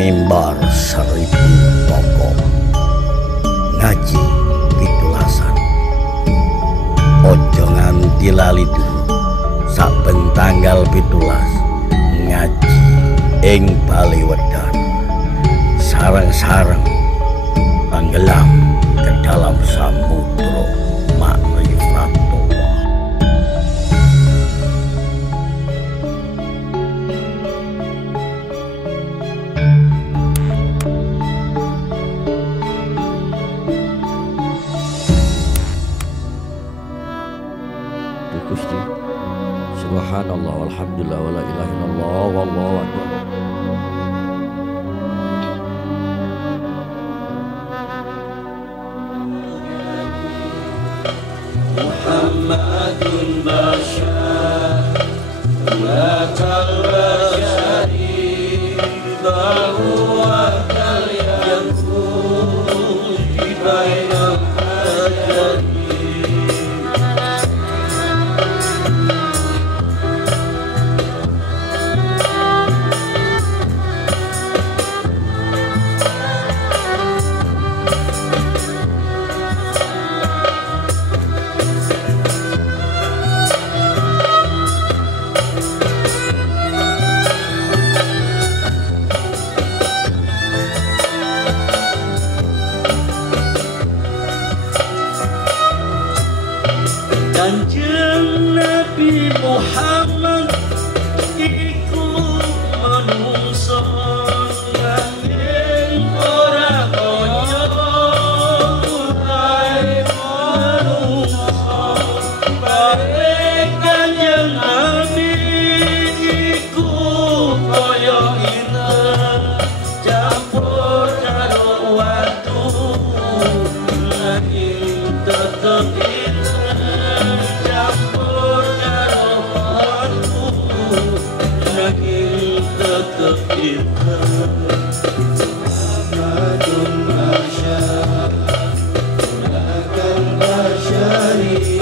mimbar 1000 tokoh ngaji pitulasan. Ojo nganti lali dulu saben tanggal 17 ngaji ing Bali Wedan. Sarang-sarang tenggelam ke dalam samudra ma'rifatullah. Gusti, subhanallah walhamdulillah wala ilaha illallah wallahu akbar. Muhammadun bashar la kalbashari bahwa kalian di bainal hajari. Kanjeng Nabi Muhammad iku manungsa nanging ora kaya utahe manungsa. Bareng Kanjeng Nabi iku kaya ireng campur karo watu nanging tetep campur karo watu nanging tetep hitam. Muhammadun bashar akan basyari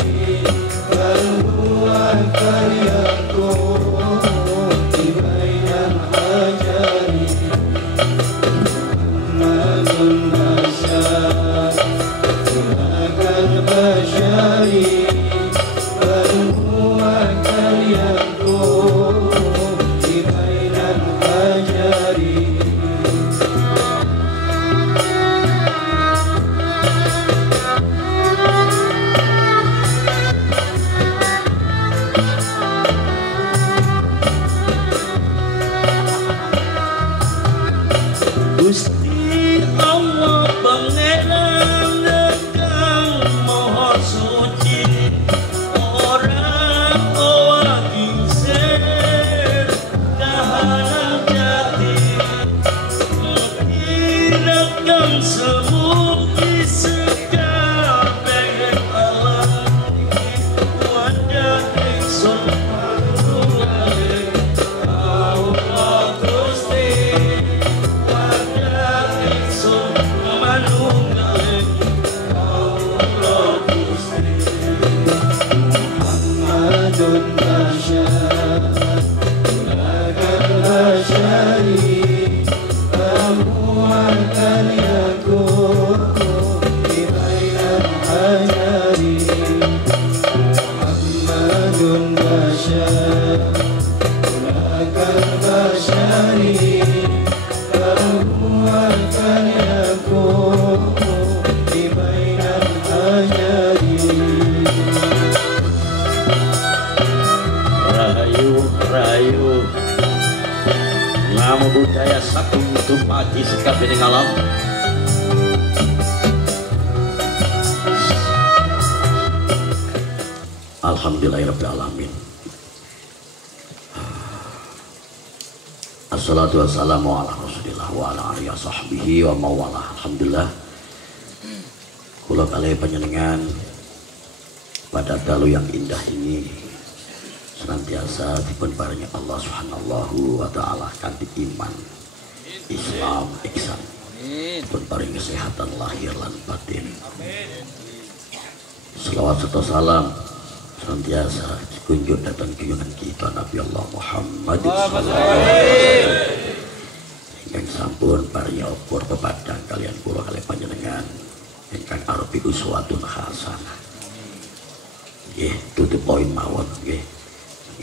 bal huwa karyakun di bainal hajari. Muhammadun bashar akan basyari Gusti Allah Pangeran kang Maha Suci, ora owah gingsir kahanan jati, rekam semugi sekabeh alam wadah ingsun panulane Allah Gusti. Muhammadun bashar akan basyari bahwa kalian di bainal hajari. Muhammadun bashar akan basyari bahwa kalian di bainal hajari. Rahayu ngamo budaya sakum tumati sekabening alam. Alhamdulillahirabbil alamin. Assalatu wassalamu ala Rasulillah wa ala alihi wasahbihi wa mawalah. Alhamdulillah kula kalih panjenengan pada dalu yang indah ini senantiasa dipunparingi Allah Subhanahu wa taala kanthi iman, Islam, ihsan, dipunparingi kesehatan lahir lan batin. Selawat serta salam senantiasa dikunjung datang junjungan kita Nabi Allah Muhammad sallallahu alaihi wasallam. Yang sampun paringi obor pepadang kalian kula kalian panjenengan ingkang arupi uswatun hasanah. Nggih, tutup poin mawon nggih.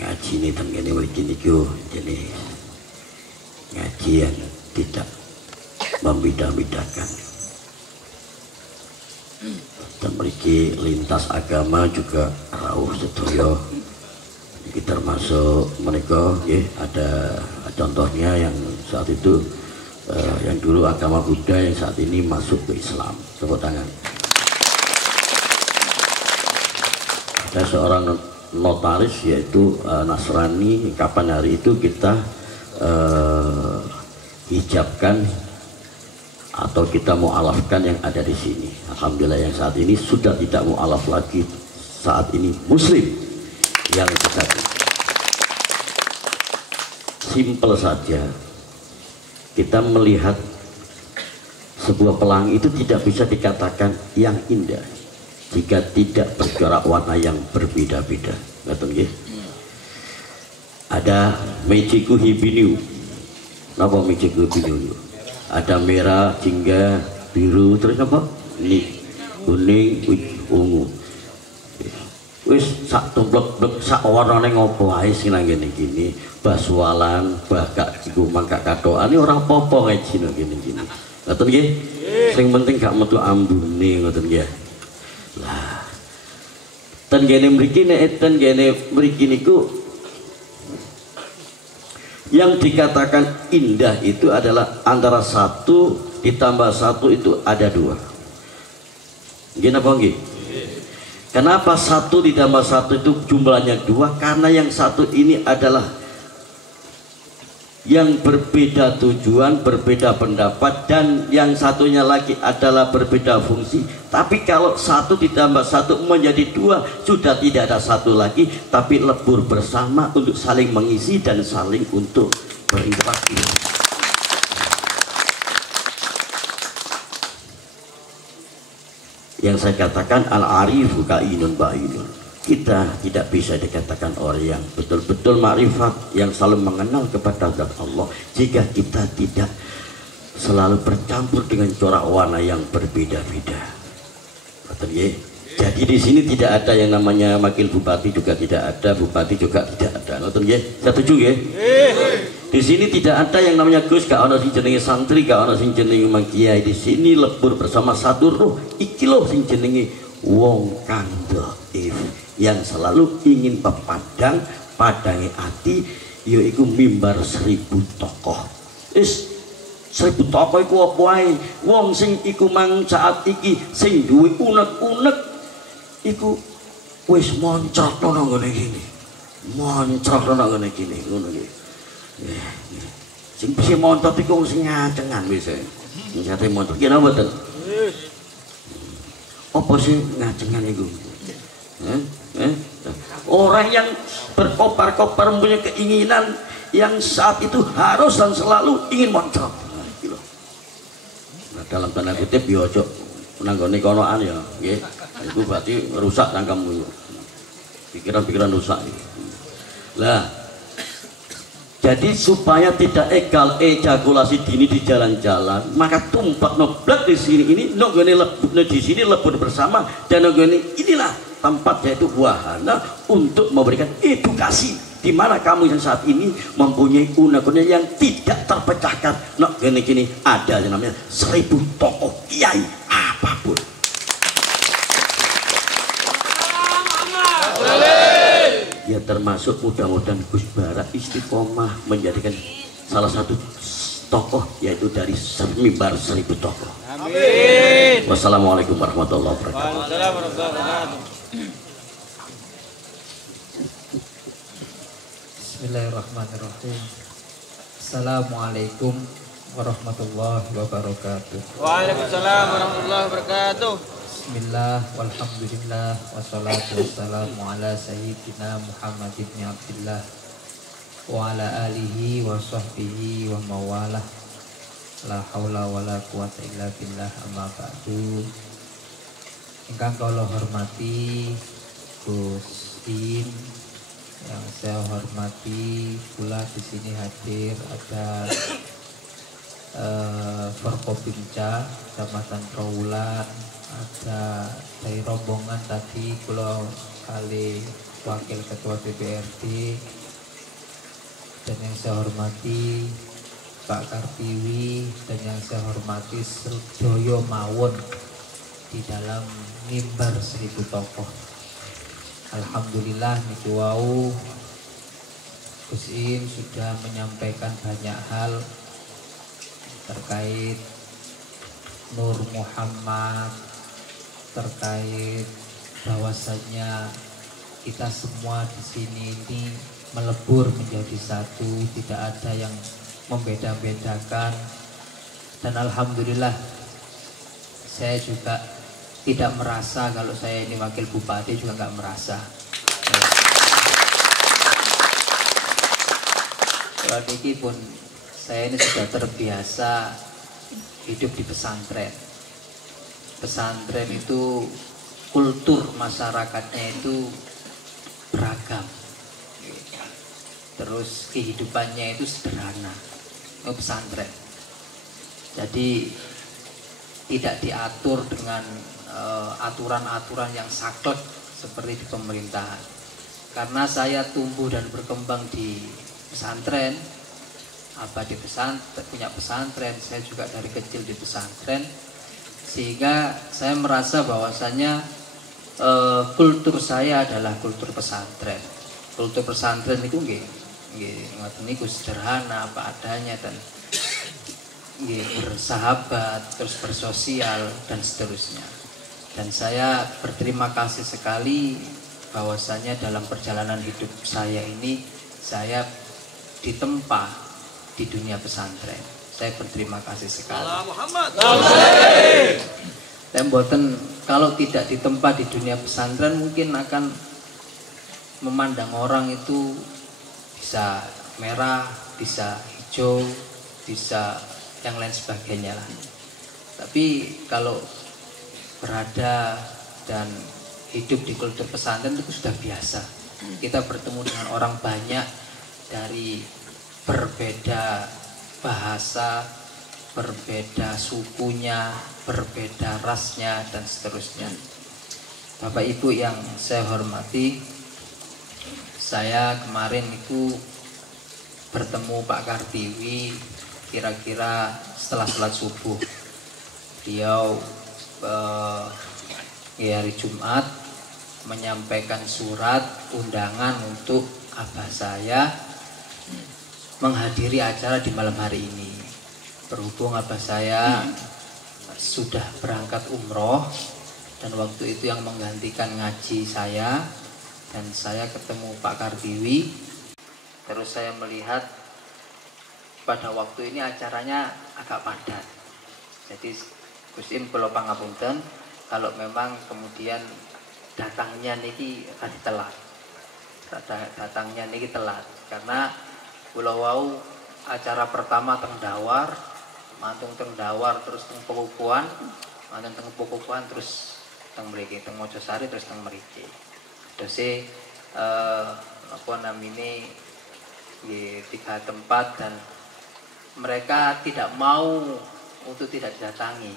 Ngaji ini tengene mriki niku jenenge ngaji yang tidak membeda-bedakan. Dan mriki lintas agama juga rawuh sedaya. Iki termasuk menika nggih ada contohnya yang saat itu yang dulu agama Buddha yang saat ini masuk ke Islam. Tepuk tangan. Ada seorang notaris yaitu Nasrani. Kapan hari itu kita hijabkan atau kita mu'alafkan yang ada di sini. Alhamdulillah yang saat ini sudah tidak mu'alaf lagi, saat ini muslim yang sejati. Simpel saja kita melihat sebuah pelangi itu tidak bisa dikatakan yang indah jika tidak bercorak warna yang berbeda-beda. Ngerti nggih? Ada Mechiku Hibinu. Napa Mechiku Hibinu? Ada merah, jingga, biru, terus apa? Ini kuning, ungu. Wis sak tumplek sak warnane ngopo ae sing nang ngene iki. Baswalan, bahak iku mangkak katokane ora apa-apa ngaji nang ngene iki. Ngoten nggih? Sing penting gak metu ambune ngoten nggih. Lah. Ten kene mriki nek ten kene mriki niku yang dikatakan indah itu adalah antara 1 ditambah 1 itu ada 2. Nggih napa nggih? Kenapa 1 ditambah 1 itu jumlahnya 2? Karena yang 1 ini adalah yang berbeda tujuan, berbeda pendapat, dan yang satunya lagi adalah berbeda fungsi. Tapi kalau 1 ditambah 1 menjadi 2, sudah tidak ada 1 lagi, tapi lebur bersama untuk saling mengisi dan saling untuk berinteraksi. Yang saya katakan al-arifu kainun ba'inun. Kita tidak bisa dikatakan orang yang betul-betul makrifat, yang selalu mengenal kepada zat Allah, jika kita tidak selalu bercampur dengan corak warna yang berbeda-beda. Jadi di sini tidak ada yang namanya wakil bupati, juga tidak ada bupati, juga tidak ada. Setuju ya? Di sini tidak ada yang namanya Gus, gak ono sing jenenge santri, gak ono sing jenenge Mang Kiai. Di sini lebur bersama satu ruh. Iki lho sing jenenge wong kang dhaif, yang selalu ingin pepadang padangi ati, yaitu mimbar 1000 tokoh. 1000 tokoh iku apa wae? Wong sing iku mang saat iki sing duwe unek-unek iku wis moncrot nang ngene iki. Moncrot nang ngene iki ngono iki. Sing bisa montot iku sing ngacengan wis. Nyate montot kira mboten. Apa sih ngacengan iku? Orang yang berkobar-kobar punya keinginan yang saat itu harus dan selalu ingin moncrot. Nah, dalam tanda kutip ya ojo nanggone konoan ya, nggih. Itu berarti rusak tangkamu. Pikiran-pikiran rusak. Lah, jadi supaya tidak ejakulasi dini di jalan-jalan, maka tumpak noblak di sini ini, di sini lebur bersama, dan inilah tempat, yaitu wahana untuk memberikan edukasi, di mana kamu yang saat ini mempunyai unek-unek yang tidak terpecahkan. Gini ada yang namanya 1000 tokoh kiai apapun. Ya termasuk mudah-mudahan Gus Bara istiqomah menjadikan salah satu tokoh, yaitu dari mimbar 1000 tokoh. Amin. Wassalamualaikum warahmatullahi wabarakatuh. Bismillahirrahmanirrahim. Assalamualaikum warahmatullahi wabarakatuh. Waalaikumsalam warahmatullahi wabarakatuh. Bismillah, walhamdulillah, wassalatu wassalamu ala sayyidina Muhammad ibn Abdillah wa ala alihi wa sahbihi wa mawalah. La haula wa la quwata illa billah, amma ba'du. Ingkang kula hormati Gus In, yang saya hormati pula di sini hadir ada Forkopimda Kecamatan Trawulan, ada dari rombongan tadi Pulau kali Wakil Ketua DPRD, dan yang saya hormati Pak Kartiwi, dan yang saya hormati Sedoyo Mawon di dalam mimbar 1000 tokoh. Alhamdulillah niki wau Gus Im sudah menyampaikan banyak hal terkait Nur Muhammad, terkait bahwasanya kita semua di sini ini melebur menjadi satu, tidak ada yang membeda-bedakan. Dan alhamdulillah saya juga tidak merasa kalau saya ini wakil bupati, juga nggak merasa. Kalau niki pun saya ini sudah terbiasa hidup di pesantren. Pesantren itu kultur masyarakatnya itu beragam. Terus kehidupannya itu sederhana. Pesantren. Jadi tidak diatur dengan aturan-aturan yang saklek seperti di pemerintahan. Karena saya tumbuh dan berkembang di pesantren, punya pesantren, saya juga dari kecil di pesantren, sehingga saya merasa bahwasanya kultur saya adalah kultur pesantren. Kultur pesantren itu nggih sederhana apa adanya, dan bersahabat, terus bersosial dan seterusnya. Dan saya berterima kasih sekali bahwasanya dalam perjalanan hidup saya ini saya ditempa di dunia pesantren. Saya berterima kasih sekali. Dan boten kalau tidak ditempa di dunia pesantren mungkin akan memandang orang itu bisa merah, bisa hijau, bisa yang lain sebagainya lah. Tapi kalau berada dan hidup di kultur pesantren itu sudah biasa. Kita bertemu dengan orang banyak dari berbeda bahasa, berbeda sukunya, berbeda rasnya, dan seterusnya. Bapak Ibu yang saya hormati, saya kemarin itu bertemu Pak Kartiwi kira-kira setelah sholat subuh. Beliau hari Jumat menyampaikan surat undangan untuk abah saya menghadiri acara di malam hari ini. Berhubung abah saya sudah berangkat umroh, dan waktu itu yang menggantikan ngaji saya, dan saya ketemu Pak Kartiwi. Terus saya melihat pada waktu ini acaranya agak padat. Jadi Gus Im kula pangapunten kalau memang kemudian datangnya niki tadi telat. Datangnya niki telat karena kula wau acara pertama teng Dawar, mantung teng Dawar, terus teng Pekukuhan, mantung teng Pekukuhan, terus teng mriki teng Mojosari, terus teng mriki. Terus apa namanya di 3 tempat, dan mereka tidak mau untuk tidak didatangi.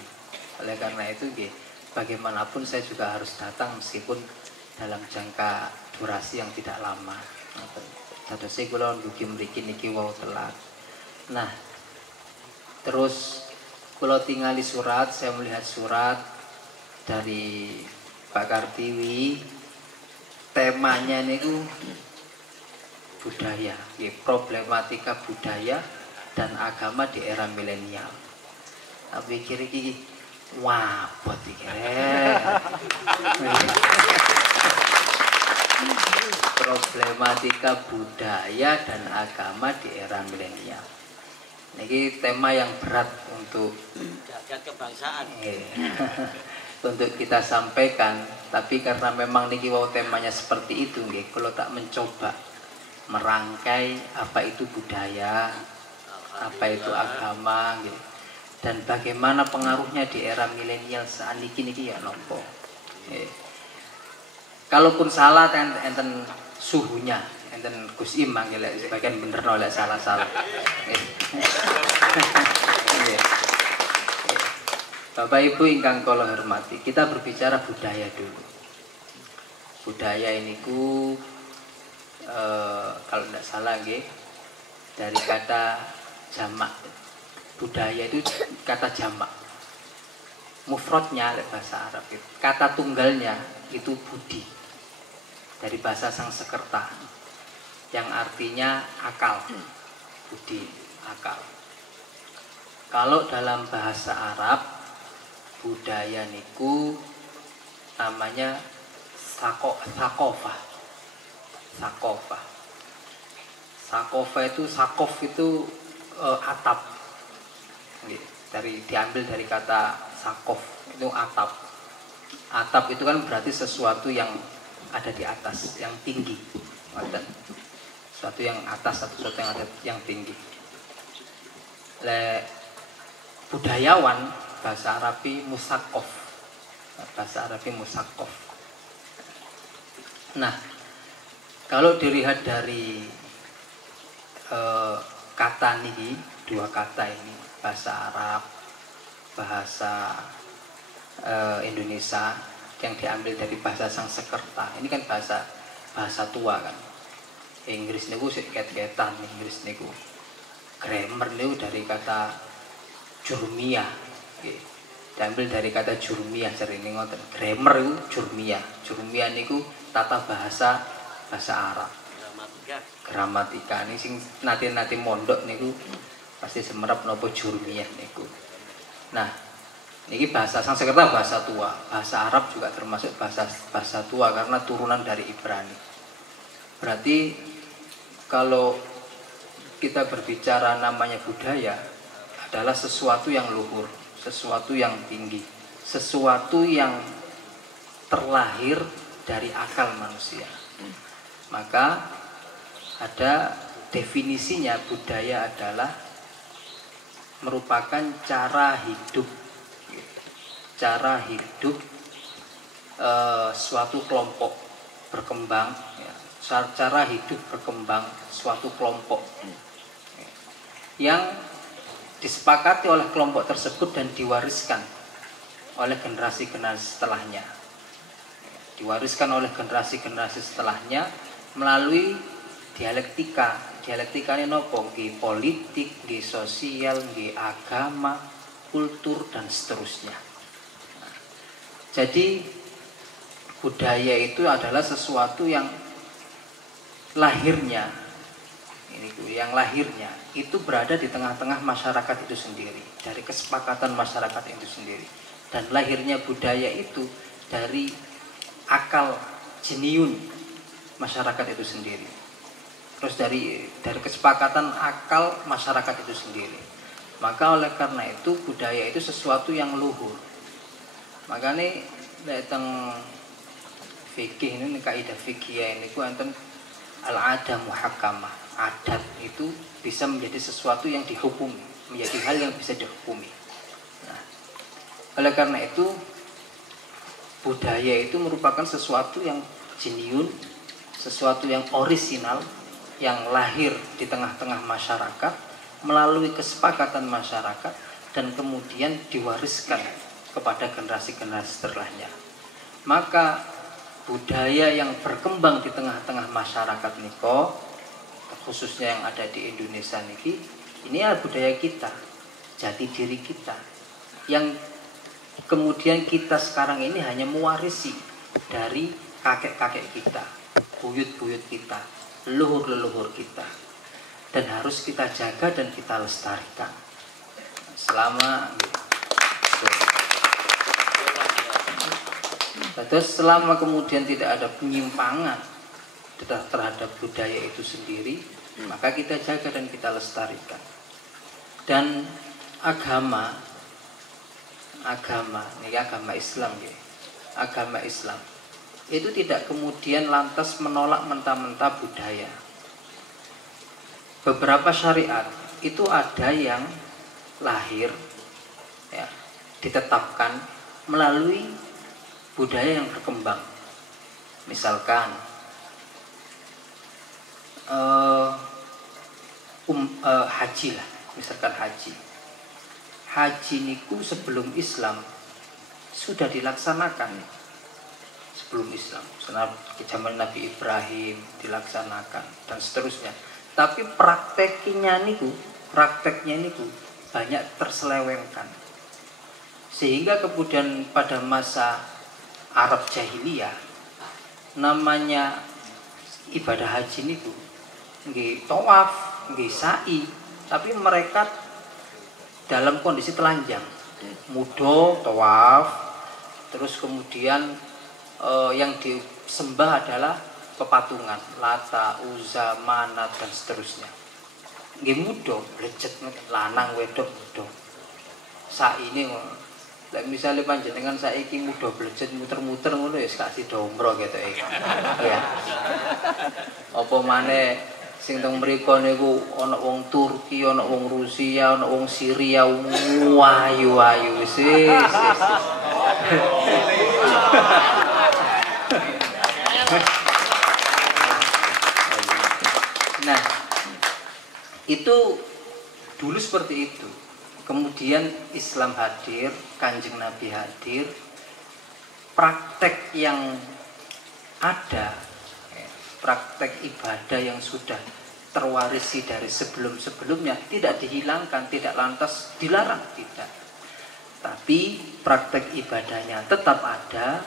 Oleh karena itu bagaimanapun saya juga harus datang meskipun dalam jangka durasi yang tidak lama. Terus kula ndugi mriki niki wau telat. Nah, terus kula tingali surat, saya melihat surat dari Pak Kartiwi. Temanya niku budaya, problematika budaya dan agama di era milenial. Tapi kira-kira wah, buat problematika budaya dan agama di era milenial. Ini tema yang berat untuk jagat kebangsaan. Untuk kita sampaikan, tapi karena memang niki wau temanya seperti itu, kalau tak mencoba merangkai apa itu budaya, apa itu agama, dan bagaimana pengaruhnya di era milenial saat niki ya nopo. Kalaupun salah enten suhunya, enten Gus Im manggil sebagian bener nolak salah-salah. Bapak Ibu ingkang kula hormati, kita berbicara budaya dulu. Budaya ini kalau tidak salah nggih, dari kata jamak. Budaya itu kata jamak. Mufradnya bahasa Arab itu. Kata tunggalnya itu budi. Dari bahasa Sangsekerta yang artinya akal. Budi, akal. Kalau dalam bahasa Arab, budaya niku namanya sakofah. Sakofah itu atap. Diambil dari kata sakof, itu atap. Atap itu kan berarti sesuatu yang ada di atas, yang tinggi. Sesuatu yang atas, sesuatu yang ada yang tinggi. Budayawan bahasa Arabi musakof. Bahasa Arabi musakof. Nah, kalau dilihat dari kata ini, dua kata ini, bahasa Arab, bahasa Indonesia yang diambil dari bahasa Sangsekerta. Ini kan bahasa tua kan. Inggris niku ket-ketan, Inggris niku. Grammar niku dari kata jurmiyah. Diambil dari kata jurmiyah jarine ngoten. Grammar itu jurmiyah. Jurmiyah niku tata bahasa Arab. Gramatika ini sing nate mondok niku pasti semerap nopo jurmiyah niku. Nah, ini bahasa Sangsekerta bahasa tua, bahasa Arab juga termasuk bahasa tua karena turunan dari Ibrani. Berarti kalau kita berbicara namanya budaya adalah sesuatu yang luhur, sesuatu yang tinggi, sesuatu yang terlahir dari akal manusia. Maka ada definisinya, budaya adalah merupakan cara hidup suatu kelompok berkembang, ya. Cara hidup berkembang suatu kelompok yang disepakati oleh kelompok tersebut dan diwariskan oleh generasi-generasi setelahnya. Diwariskan oleh generasi-generasi setelahnya melalui dialektika. Dialektika ini nopo? Nggih politik, nggih sosial, nggih agama, kultur dan seterusnya. Jadi budaya itu adalah sesuatu yang lahirnya itu berada di tengah-tengah masyarakat itu sendiri, dari kesepakatan masyarakat itu sendiri. Dan lahirnya budaya itu dari akal jeniun masyarakat itu sendiri. Terus dari kesepakatan akal masyarakat itu sendiri. Maka oleh karena itu budaya itu sesuatu yang luhur. Makanya datang fikih ini kaidah fikih ini ku enten al-adah muhakkamah. Adat itu bisa menjadi sesuatu yang dihukumi, menjadi hal yang bisa dihukumi. Nah, oleh karena itu budaya itu merupakan sesuatu yang jeniun, sesuatu yang orisinal, yang lahir di tengah-tengah masyarakat melalui kesepakatan masyarakat dan kemudian diwariskan kepada generasi-generasi setelahnya. Maka budaya yang berkembang di tengah-tengah masyarakat niko, khususnya yang ada di Indonesia niki, ini adalah budaya kita, jati diri kita, yang kemudian kita sekarang ini hanya mewarisi dari kakek-kakek kita, buyut-buyut kita, leluhur-leluhur kita, dan harus kita jaga dan kita lestarikan selama kemudian tidak ada penyimpangan terhadap budaya itu sendiri, maka kita jaga dan kita lestarikan. Dan agama Islam ya. Agama Islam itu tidak kemudian lantas menolak mentah-mentah budaya. Beberapa syariat itu ada yang lahir ya, ditetapkan melalui budaya yang berkembang. Misalkan haji lah, misalkan haji. haji niku sebelum Islam sudah dilaksanakan. Sebelum Islam, di zaman Nabi Ibrahim dilaksanakan dan seterusnya. Tapi prakteknya niku banyak terselewengkan. Sehingga kemudian pada masa Arab jahiliyah namanya ibadah haji niku nggih tawaf, nggih sa'i, tapi mereka dalam kondisi telanjang. Mudo tawaf, terus kemudian yang disembah adalah pepatungan, Lata, Uzza, Manat dan seterusnya. Nggih mudo, blejet lanang wedok mudo. Saiki lek misale panjenengan saiki mudo blejet muter-muter ngono ya gak sida umroh ketoke. Ya. Apa maneh sing teng mriku niku ana wong Turki, ana wong Rusia, ana wong Syria, ayu-ayu wis. Nah, itu dulu seperti itu. Kemudian Islam hadir, Kanjeng Nabi hadir, praktek yang ada, praktek ibadah yang sudah terwarisi dari sebelum-sebelumnya tidak dihilangkan, tidak lantas dilarang, tidak. Tapi praktek ibadahnya tetap ada,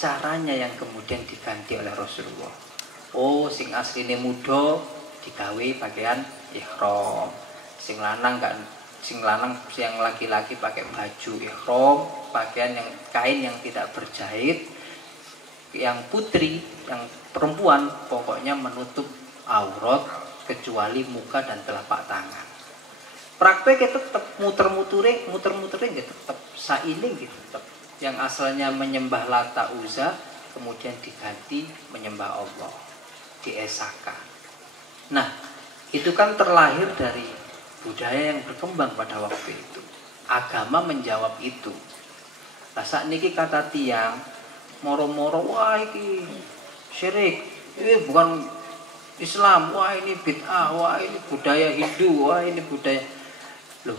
caranya yang kemudian diganti oleh Rasulullah. Oh, sing asline muda digawe pakaian ihram. Sing lanang yang laki-laki pakai baju ihram, pakaian yang kain yang tidak berjahit. Yang putri, yang perempuan pokoknya menutup aurat kecuali muka dan telapak tangan. Prakteknya tetap muter-mutere tetap sa'iling gitu tetap. Yang asalnya menyembah Lata Uzza kemudian diganti menyembah Allah, diesakan. Nah, itu kan terlahir dari budaya yang berkembang pada waktu itu. Agama menjawab itu. Lah sakniki kata tiang moro-moro wah iki syirik, ini bukan Islam, wah ini bid'ah, wah ini budaya Hindu, wah ini budaya. Loh,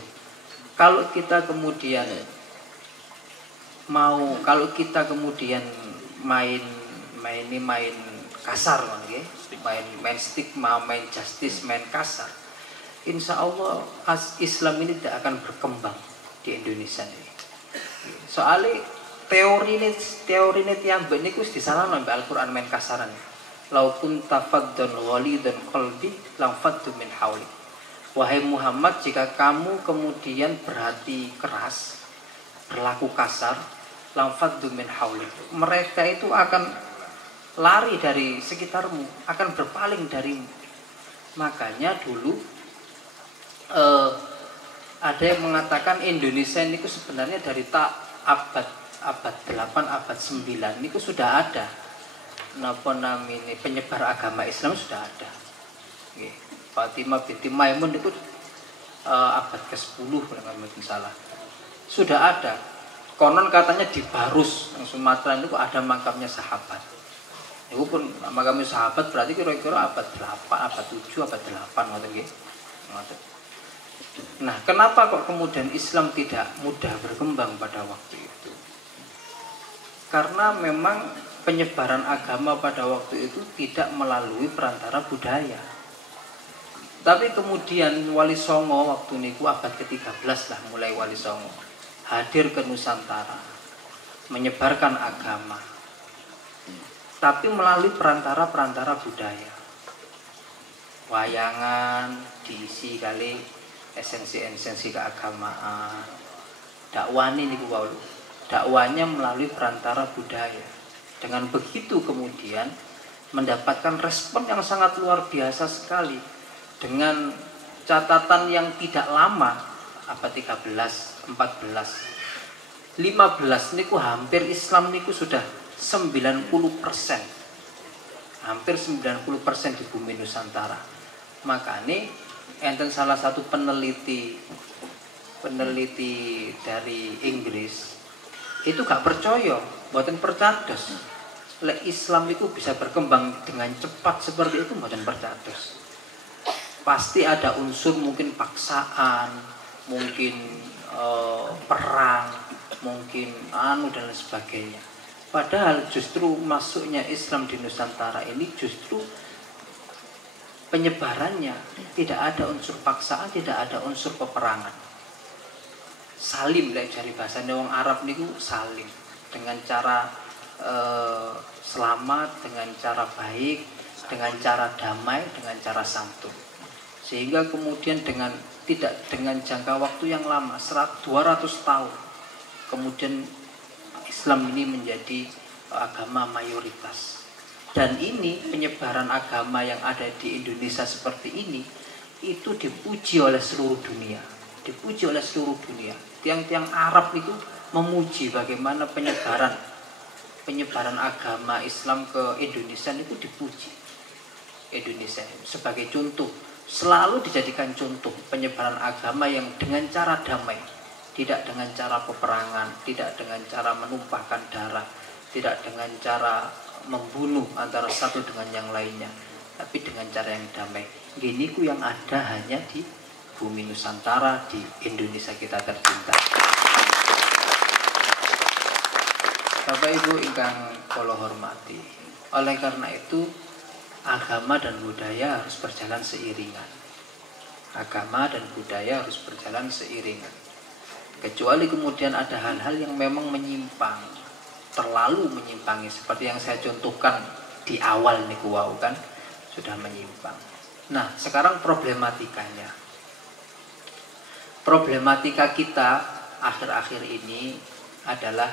kalau kita kemudian main kasar main stigma, main justice, main kasar, insya Allah Islam ini tidak akan berkembang di Indonesia ini. Soalnya teori ini tiang niku disalahno mbek Al-Qur'an main kasaran. Lau kunta faddan ghalidhan qalbi lam faddu min hauli. Wahai Muhammad, jika kamu kemudian berhati keras, berlaku kasar, lam faddu min hauli. Mereka itu akan lari dari sekitarmu, akan berpaling darimu. Makanya dulu ada yang mengatakan Indonesia ini sebenarnya dari abad 8, abad 9 ini sudah ada napa namanya penyebar agama Islam sudah ada. Fatimah binti Maimun itu abad ke-10 kalau tidak salah. Sudah ada. Konon katanya di Barus yang Sumatera itu ada makamnya sahabat. Itu pun makamnya sahabat berarti kira-kira abad 8, abad 7, abad 8 ngoten nggih. Nah, kenapa kok kemudian Islam tidak mudah berkembang pada waktu itu? Karena memang penyebaran agama pada waktu itu tidak melalui perantara budaya. Tapi kemudian Wali Songo waktu niku abad ke-13 lah mulai Wali Songo hadir ke Nusantara menyebarkan agama. Tapi melalui perantara budaya. Wayangan diisi kali esensi-esensi keagamaan. Dakwani niku wae. Dakwanya melalui perantara budaya. Dengan begitu kemudian mendapatkan respon yang sangat luar biasa sekali. Dengan catatan yang tidak lama, abad 13, 14, 15 niku hampir Islam niku sudah 90%. Hampir 90% di bumi Nusantara. Makanya enten salah satu peneliti dari Inggris itu gak percaya, mboten percados lek Islam itu bisa berkembang dengan cepat seperti itu, mboten percados. Pasti ada unsur mungkin paksaan, mungkin perang, mungkin anu dan lain sebagainya. Padahal justru masuknya Islam di Nusantara ini justru penyebarannya tidak ada unsur paksaan, tidak ada unsur peperangan. Salim lah dari bahasanya wong Arab niku salim dengan cara selamat, dengan cara baik, dengan cara damai, dengan cara santun. Sehingga kemudian dengan jangka waktu yang lama 200 tahun kemudian Islam ini menjadi agama mayoritas. Dan ini penyebaran agama yang ada di Indonesia seperti ini itu dipuji oleh seluruh dunia. Dipuji oleh seluruh dunia. Tiang-tiang Arab itu memuji bagaimana penyebaran agama Islam ke Indonesia itu dipuji. Indonesia sebagai contoh, selalu dijadikan contoh penyebaran agama yang dengan cara damai, tidak dengan cara peperangan, tidak dengan cara menumpahkan darah, tidak dengan cara membunuh antara satu dengan yang lainnya, tapi dengan cara yang damai. Gini ku yang ada hanya di bumi Nusantara, di Indonesia kita tercinta. Bapak Ibu ingkang kula hormati, oleh karena itu agama dan budaya harus berjalan seiringan. Agama dan budaya harus berjalan seiringan. Kecuali kemudian ada hal-hal yang memang menyimpang, terlalu menyimpangi, seperti yang saya contohkan di awal niku wau kan sudah menyimpang. Nah, sekarang problematikanya. Problematika kita akhir-akhir ini adalah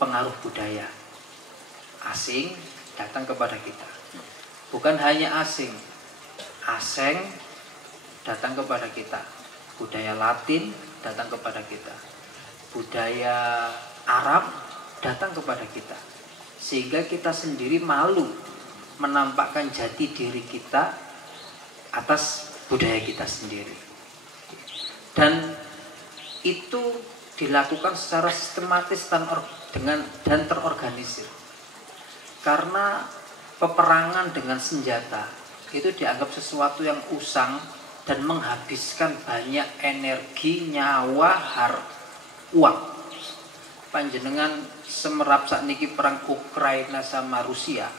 pengaruh budaya asing datang kepada kita. Bukan hanya asing datang kepada kita. Budaya Latin datang kepada kita. Budaya Arab datang kepada kita. Sehingga kita sendiri malu menampakkan jati diri kita atas budaya kita sendiri. Dan itu dilakukan secara sistematis dan terorganisir. Karena peperangan dengan senjata itu dianggap sesuatu yang usang dan menghabiskan banyak energi, nyawa, uang. Panjenengan semerap sakniki perang Ukraina sama Rusia.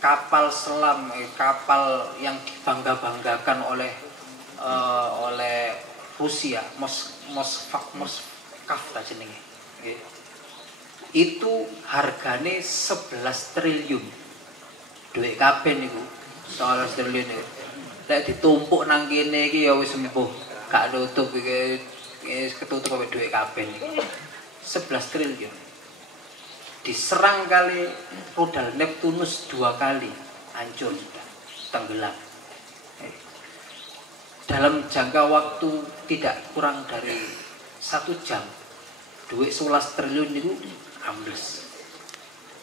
Kapal selam, kapal yang dibangga-banggakan oleh Rusia, Moskva jenenge. Itu hargane 11 triliun. Duit kabeh niku 11 triliun niku. Lek ditumpuk nang kene iki ya wis sembuh. Gak nutup iki ketutup kabeh duit kabeh niku. 11 triliun. Diserang kali rudal Neptunus 2 kali, hancur sudah, tenggelam. Dalam jangka waktu tidak kurang dari 1 jam, duit 11 triliun itu ambles.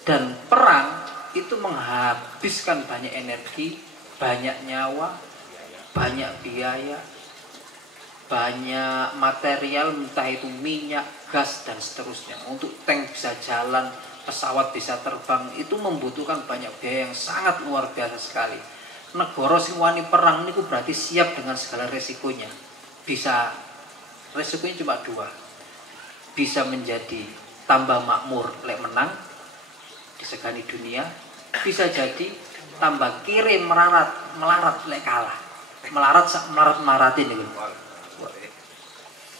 Dan perang itu menghabiskan banyak energi, banyak nyawa, banyak biaya, banyak material, entah itu minyak, gas, dan seterusnya. Untuk tank bisa jalan, pesawat bisa terbang, itu membutuhkan banyak biaya yang sangat luar biasa sekali. Negara sing wani perang niku berarti siap dengan segala resikonya. Bisa, resikonya cuma 2. Bisa menjadi tambah makmur lek menang disegani dunia, bisa jadi tambah kiri melarat lek kalah. Melarat-maratin niku.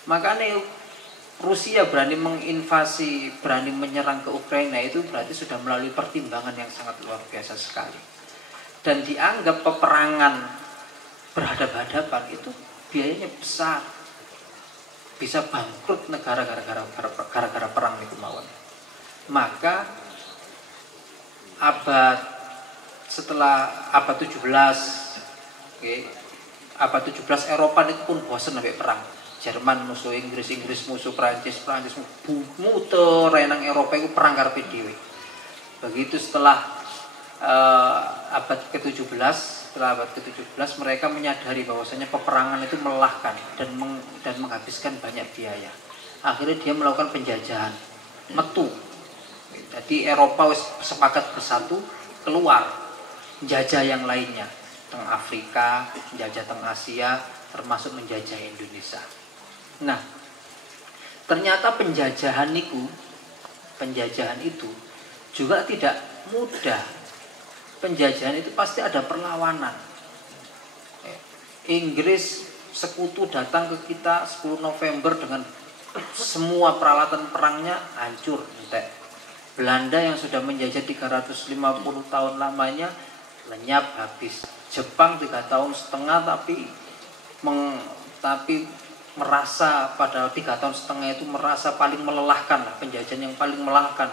Makanya Rusia berani menginvasi, berani menyerang ke Ukraina itu berarti sudah melalui pertimbangan yang sangat luar biasa sekali. Dan dianggap peperangan berhadapan-hadapan itu biayanya besar. Bisa bangkrut negara gara-gara perang niku mawon. Maka setelah abad 17, abad 17 Eropa niku pun bosen sampai perang. Jerman musuh Inggris, Inggris musuh Prancis muter nang Eropa itu perang karepe dhewe. Begitu setelah abad ke-17, mereka menyadari bahwasanya peperangan itu melelahkan dan menghabiskan banyak biaya. Akhirnya dia melakukan penjajahan, metu. Jadi Eropa sepakat bersatu keluar, menjajah yang lainnya, teng Afrika, menjajah teng Asia, termasuk menjajah Indonesia. Nah, ternyata penjajahan itu juga tidak mudah. Penjajahan itu pasti ada perlawanan. Inggris sekutu datang ke kita 10 November dengan semua peralatan perangnya hancur, entek. Belanda yang sudah menjajah 350 tahun lamanya lenyap habis. Jepang 3 tahun setengah tapi merasa pada 3 tahun setengah itu merasa paling melelahkan, penjajahan yang paling melelahkan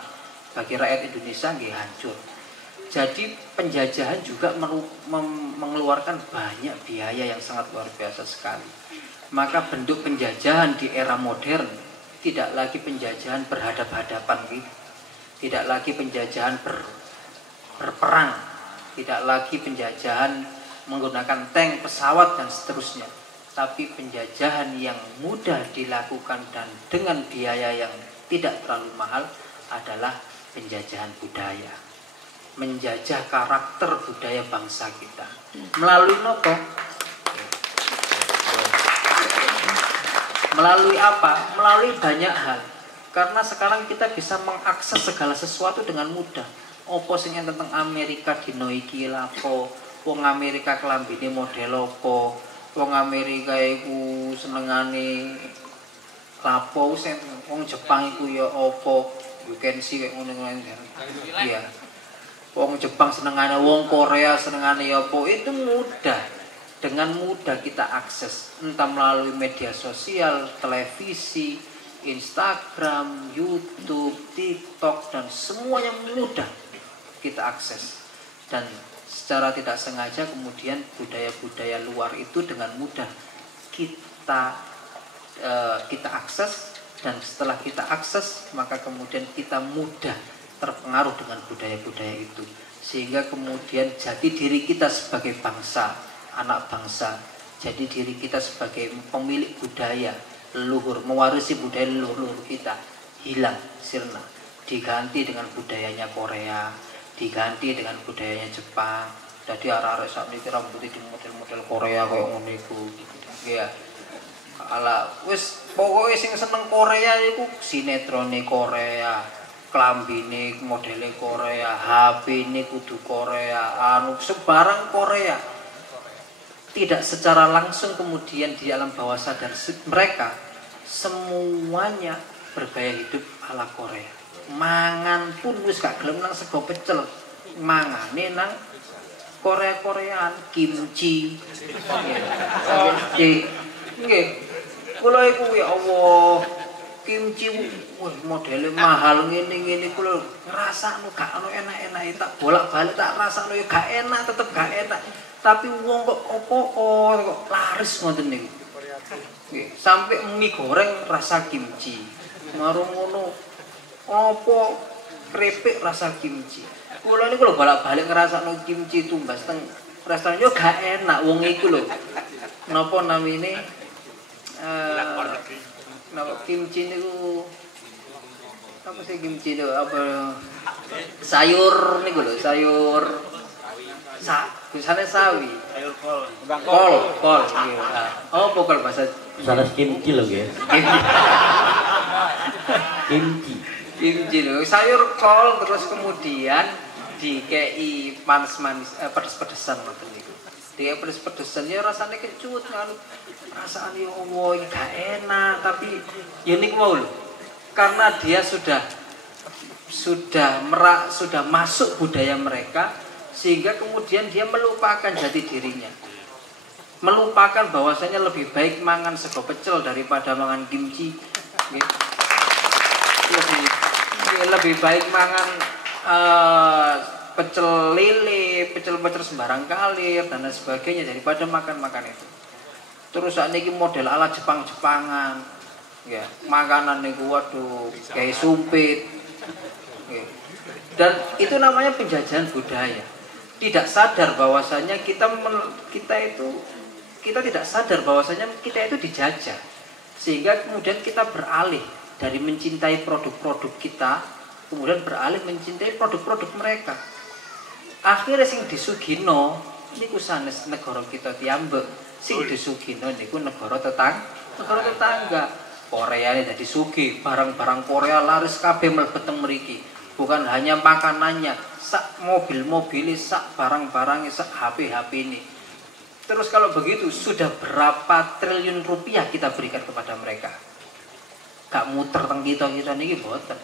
bagi rakyat Indonesia nggih hancur. Jadi penjajahan juga mengeluarkan banyak biaya yang sangat luar biasa sekali. Maka bentuk penjajahan di era modern tidak lagi penjajahan berhadap-hadapan gitu. Tidak lagi penjajahan berperang, tidak lagi penjajahan menggunakan tank, pesawat dan seterusnya. Tapi penjajahan yang mudah dilakukan dan dengan biaya yang tidak terlalu mahal adalah penjajahan budaya. Menjajah karakter budaya bangsa kita. Melalui nopo? Melalui apa? Melalui banyak hal. Karena sekarang kita bisa mengakses segala sesuatu dengan mudah. Opo sing tentang Amerika dino iki lapo, wong Amerika kelambine model opo, wong Amerika iku senengane lapo, wong Jepang iku ya opo, you can see kayak ngono-ngono. Iya. Wong Jepang senengane, wong Korea senengane ya opo, itu mudah. Dengan mudah kita akses, entah melalui media sosial, televisi, Instagram, YouTube, TikTok, dan semuanya mudah kita akses. Dan secara tidak sengaja kemudian budaya-budaya luar itu dengan mudah kita akses, dan setelah kita akses maka kemudian kita mudah terpengaruh dengan budaya-budaya itu, sehingga kemudian jati diri kita sebagai bangsa, anak bangsa, jadi diri kita sebagai pemilik budaya leluhur, mewarisi budaya leluhur kita hilang, sirna, diganti dengan budayanya Korea, diganti dengan budayanya Jepang. Jadi arek-arek sak niki rambutnya di model-model Korea kayak ngono iku. Ya. Ala wis pokoke sing seneng Korea iku sinetrone Korea, klambine modele Korea, HP-ne kudu Korea, anu sebarang Korea. Tidak secara langsung kemudian di alam bawah sadar mereka semuanya bergaya hidup ala Korea. Mangan pun wis gak gelem nang sego pecel, mangane nang Korea-Koreaan, kimchi. Nggih. Kula iku ya Allah, kimchi modele mahal ngene-ngene kula ngrasakno gak ono enak-enake, tak bolak-balik tak rasakno ya gak enak, tetep gak enak. Tapi wong kok opo kok laris ngoten niku. Nggih, sampai mie goreng rasa kimchi. Marung ngono opo krepek rasa kimchi. Kula niku lho bolak-balik ngrasakno kimchi tumbas teng restoran yo gak enak wong iku lho. Napa namine napa kimchi niku apa sih kimchi niku apa sayur niku lho, sayur misalnya sawi, sayur kol, iya. Oh, pokok bahasa Salah kimchi loh ya. Kimchi loh, sayur kol terus kemudian dikei manis-manis, pedes-pedesan ngoten niku. Dia pedes-pedesan ya rasanya kecut ngalu. Rasane ya Allah gak enak, tapi ya niku mau lho. Karena dia sudah masuk budaya mereka, sehingga kemudian dia melupakan jati dirinya, melupakan bahwasanya lebih baik mangan sego pecel daripada mangan kimchi. Lebih baik mangan pecel lele, pecel sembarang kalir dan lain sebagainya daripada makan itu. Terus saat ini model ala Jepang-Jepangan, ya makanan niku waduh kayak sumpit, ya. Dan itu namanya penjajahan budaya. Tidak sadar bahwasanya kita tidak sadar bahwasanya kita itu dijajah, sehingga kemudian kita beralih dari mencintai produk-produk kita, kemudian beralih mencintai produk-produk mereka. Akhirnya sing disugino niku sanes negara kita tiyambek, sing disugino niku negara tetangga. Korea ini dadi sugih, barang-barang Korea laris kabeh mlebet teng mriki. Bukan hanya makanannya, sak mobil-mobil, sak barang-barang, sak HP-HP ini. Terus kalau begitu sudah berapa triliun rupiah kita berikan kepada mereka? Gak muter teng kita niki mboten.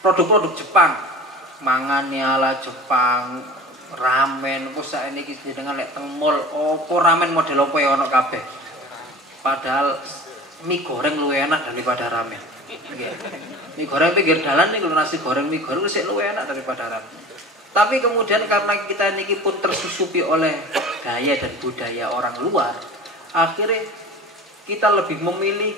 Produk-produk Jepang, mangane ala Jepang, ramen, kok saiki jenengan lek teng mall, opo ramen model opo ya ono kabeh. Padahal mie goreng luwih enak daripada ramen. Nggih. Mie goreng pinggir dalan niku nasi goreng mie goreng sik luwih enak daripada ramen. Tapi kemudian karena kita niki pun tersusupi oleh gaya dan budaya orang luar, akhirnya kita lebih memilih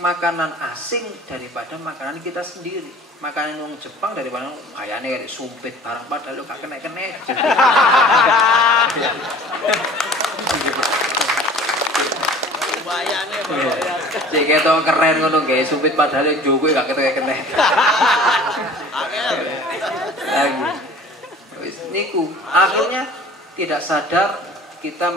makanan asing daripada makanan kita sendiri. Makanan wong Jepang daripada kayane kayak sumpit barang padahal lu gak kena-kena. Bayane Cek ketok keren ngono nggih sumpit padahal njogo gak kena-kena. Lagi. Wis niku akhirnya tidak sadar kita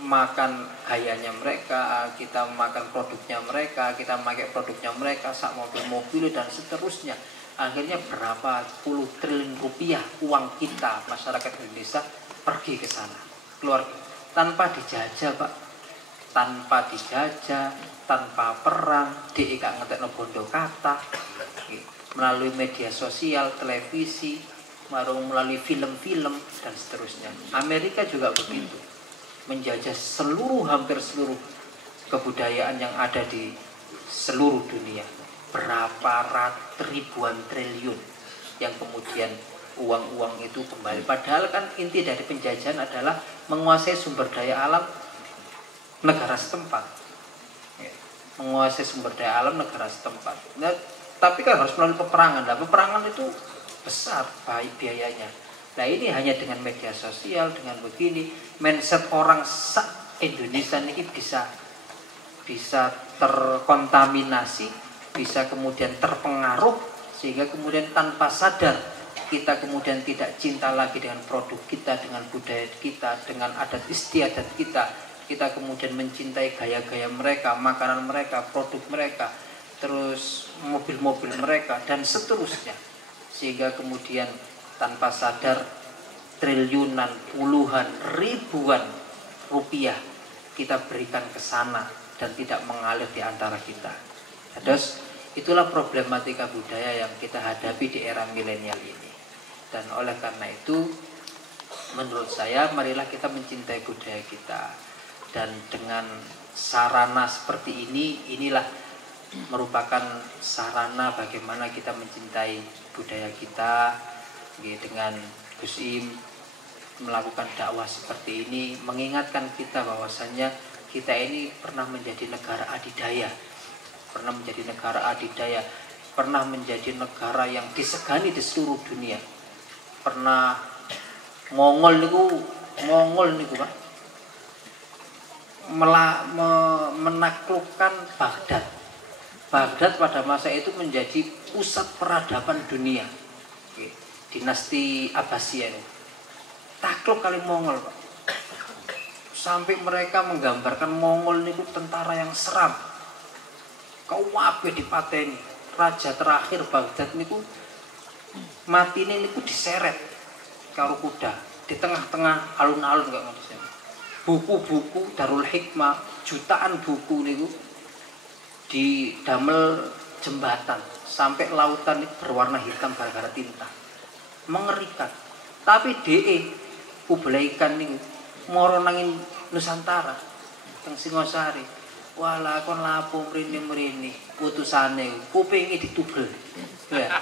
makan gayanya mereka, kita makan produknya mereka, kita pakai produknya mereka, sak mobil-mobil dan seterusnya. Akhirnya berapa puluh triliun rupiah uang kita masyarakat Indonesia pergi ke sana, keluar tanpa dijajah, Pak. Tanpa dijajah, tanpa perang, DE gak ngetekno bondo kata. Melalui media sosial, televisi, melalui film-film dan seterusnya. Amerika juga begitu, menjajah hampir seluruh kebudayaan yang ada di seluruh dunia. Berapa ribuan triliun yang kemudian uang-uang itu kembali. Padahal kan inti dari penjajahan adalah menguasai sumber daya alam negara setempat. Menguasai sumber daya alam negara setempat. Nah, tapi kan harus melalui peperangan. Nah, peperangan itu besar baik biayanya. Nah ini hanya dengan media sosial, dengan begini mindset orang Indonesia ini bisa terkontaminasi, bisa kemudian terpengaruh sehingga kemudian tanpa sadar kita kemudian tidak cinta lagi dengan produk kita, dengan budaya kita, dengan adat istiadat kita. Kita kemudian mencintai gaya-gaya mereka, makanan mereka, produk mereka, terus mobil-mobil mereka dan seterusnya. Sehingga kemudian tanpa sadar triliunan, puluhan, ribuan rupiah kita berikan ke sana dan tidak mengalir di antara kita. Terus itulah problematika budaya yang kita hadapi di era milenial ini. Dan oleh karena itu menurut saya marilah kita mencintai budaya kita. Dan dengan sarana seperti inilah merupakan sarana bagaimana kita mencintai budaya kita. Dengan Gus Im melakukan dakwah seperti ini mengingatkan kita bahwasannya kita ini pernah menjadi negara adidaya, pernah menjadi negara yang disegani di seluruh dunia. Pernah Mongol niku Pak menaklukkan Baghdad. Baghdad pada masa itu menjadi pusat peradaban dunia. Dinasti Abbasiyah ini takluk kali Mongol, Pak. Sampai mereka menggambarkan Mongol niku tentara yang seram. Kabeh dipateni. Raja terakhir Baghdad niku matine niku diseret karo kuda di tengah-tengah alun-alun kok ngoten. Buku-buku Darul Hikmah, jutaan buku niku didamel jembatan sampai lautan itu berwarna hitam gara-gara tinta. Mengerikan. Tapi DE Kublaikan niku moro nangin Nusantara teng Singosari. Walah kon lapo mrene-mrene utusane kupinge ditugel. Ya.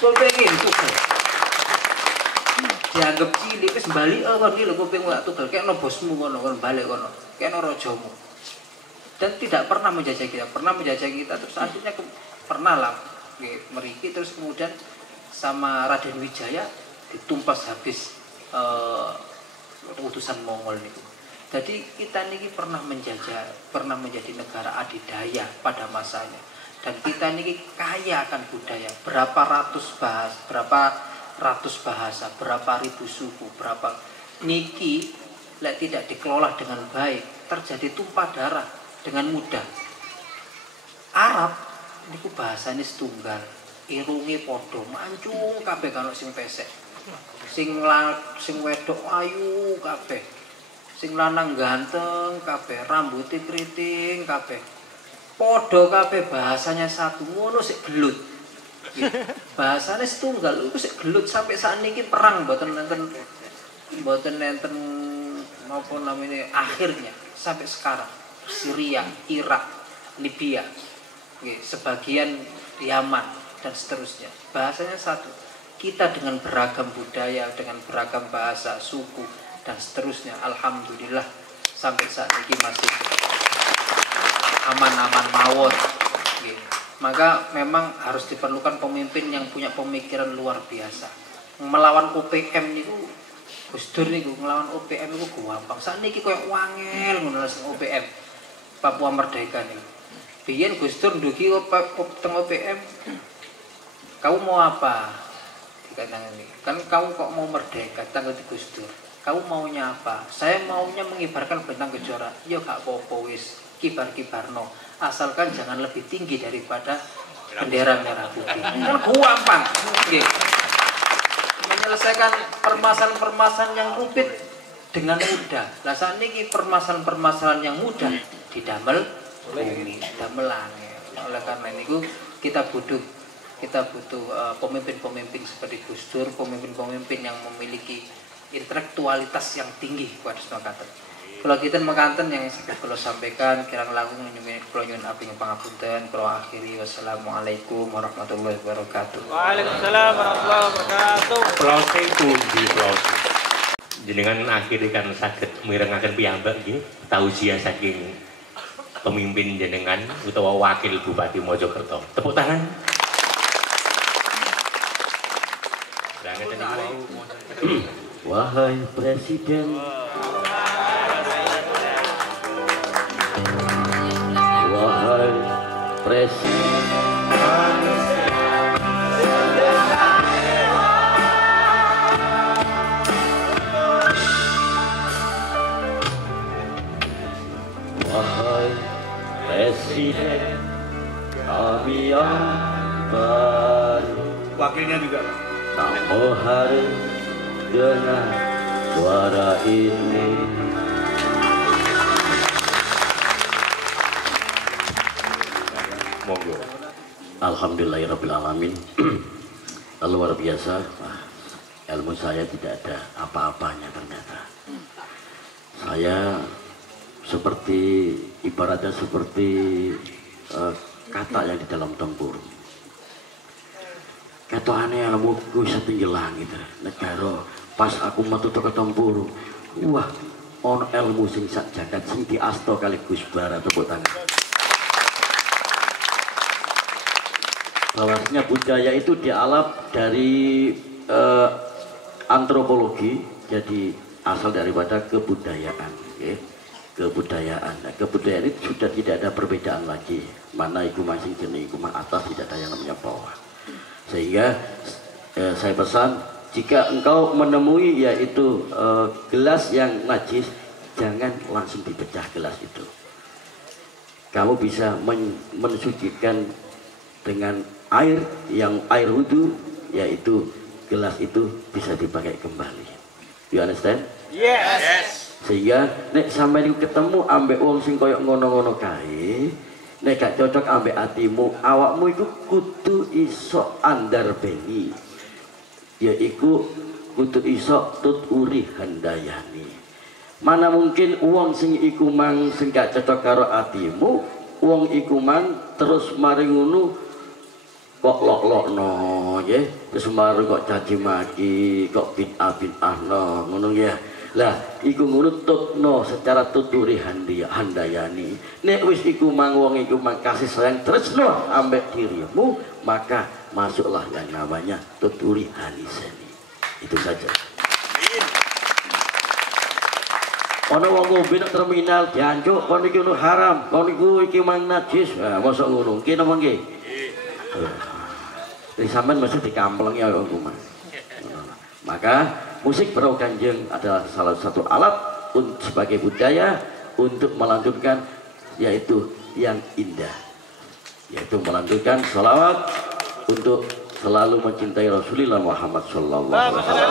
Kupinge ditugel. Dianggap cilik wis bali kon iki lho kuping gak tugel kekno bosmu ngono kon balik kono. Kekno rajamu. Dan tidak pernah menjajah kita, terus akhirnya pernah lah meriki terus kemudian sama Raden Wijaya ditumpas habis utusan Mongol niku. Jadi kita niki pernah menjadi negara adidaya pada masanya. Dan kita niki kaya akan budaya, berapa ratus bahasa, berapa ribu suku, berapa niki lek tidak dikelola dengan baik terjadi tumpah darah dengan mudah. Arab niku bahasane setunggal, irunge padha, mancung kabeh karo sing pesek. Sing wedok ayu kabeh. Sing lanang ganteng kabeh, rambute kriting kabeh. Padha kabeh bahasanya satu, ngono sik gelut. Bahasane setunggal iku sik gelut sampai sakniki perang mboten nenten apa namanya akhirnya sampai sekarang. Syria, Irak, Libya, sebagian Yaman dan seterusnya. Bahasanya satu. Kita dengan beragam budaya, dengan beragam bahasa, suku dan seterusnya. Alhamdulillah sampai saat ini masih aman-aman mawon. Maka memang harus diperlukan pemimpin yang punya pemikiran luar biasa. Melawan OPM niku Gus Dur niku ngelawan OPM niku gampang. Sakniki koyo wangel ngono OPM. Papua Merdeka nih. Biyen Gus Dur ndugi teng OPM. Kamu mau apa? Dikatakan ini. Kan kamu kok mau merdeka tanggal di Gus Dur. Kamu maunya apa? Saya maunya mengibarkan bentang kejora. Ya gak apa-apa wis, kibar-kibarno. Asalkan jangan lebih tinggi daripada bendera merah putih. Kan gampang. Nggih. Menyelesaikan permasalahan-permasalahan yang rumit dengan mudah. Lah sakniki permasalahan-permasalahan yang mudah didamel bumi, damel angel. Oleh karena itu kita butuh pemimpin-pemimpin seperti Gus Dur, pemimpin-pemimpin yang memiliki intelektualitas yang tinggi pada semangat. Kalau kita mengkanten yang kalau sampaikan kirang langkung nyuwun kula nyuwun abdi pangapunten, kula akhiri wassalamualaikum warahmatullahi wabarakatuh. Waalaikumsalam warahmatullahi wabarakatuh. Plose pundi plose. Jenengan akhiri kan saged mirengaken piyambak nggih tausiah saking pemimpin jenengan utawa wakil Bupati Mojokerto. Tepuk tangan. Wahai Presiden, wahai Presiden, wahai Presiden kami yang baru. Wakilnya juga. Kamu harus dengar suara ini. Monggo. Alhamdulillahirrabbilalamin. Luar biasa. Ilmu saya tidak ada apa-apanya ternyata. Saya seperti ibaratnya seperti kata yang di dalam tempur. Ketokane ilmu ku setinggi langit. Negara pas aku metu ke tempur. Wah, ono ilmu sing sak jagat sing diasta kali Gus Bara. Tepuk tangan. Bahwasanya budaya itu dialap dari antropologi, jadi asal daripada kebudayaan. Kebudayaan. Nah, kebudayaan itu sudah tidak ada perbedaan lagi. Mana iku masing jenis iku atas, tidak ada yang namanya bawah. Sehingga saya pesan, jika engkau menemui yaitu gelas yang najis, jangan langsung dipecah gelas itu. Kamu bisa mensucikan dengan air yang air wudhu, yaitu gelas itu bisa dipakai kembali. You understand? Yes. Sehingga nek sampai ketemu ambek wong sing koyok ngono-ngono kae, nek gak cocok ambek atimu, awakmu iku kudu iso andar bengi. Yaiku kudu iso tuturi handayani. Mana mungkin wong sing iku mang sing gak cocok karo atimu, wong iku mang terus mari ngono kok lok-lokno nggih, terus mari kok caci maki, kok bid'ah no, ngono ya. Lah iku ngono tutno secara tuturi handayani. Nek wis iku mang wong iku mang kasih sayang tresno ambek dirimu, maka masuklah yang namanya tuturi haniseni. Itu saja. Ono wong ngombe nang terminal diancuk kon iki ono haram, kon iku iki mang najis. Nah, mosok ngono. Ki napa nggih? Jadi sampean mesti dikamplengi ya rumah. Maka musik Perahu Kanjeng adalah salah satu alat sebagai budaya untuk melantunkan yaitu yang indah. yaitu melantunkan salawat untuk selalu mencintai Rasulullah Muhammad sallallahu alaihi wasallam.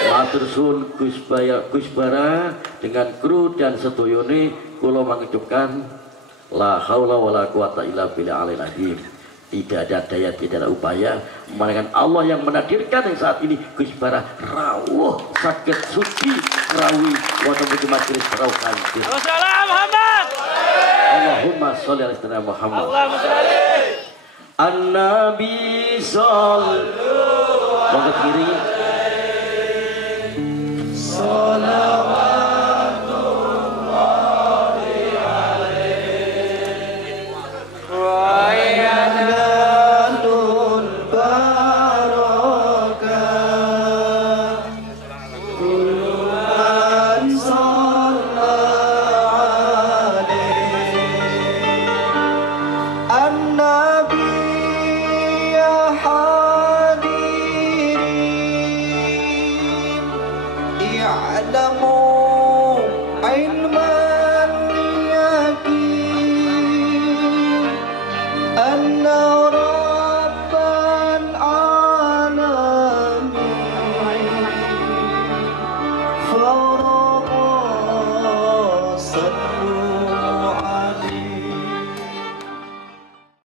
Matur suwun Gus Bara dengan kru dan sedoyone kula mengucapkan la haula wala quwata illa billahil azim. Tidak ada daya, tidak ada upaya, melainkan Allah yang menakdirkan yang saat ini Gus Bara rawuh sakit suci rawi wonten ing majelis rawuh kanjeng. Muhammad. Allahumma sholli ala sayyidina Muhammad. Allahumma sholli. An-Nabi sallallahu alaihi kiri. Salawatullahi alaihi Wa Yadalul barakah Kulman salla alaihi An-Nabi ya hadirin i'lamu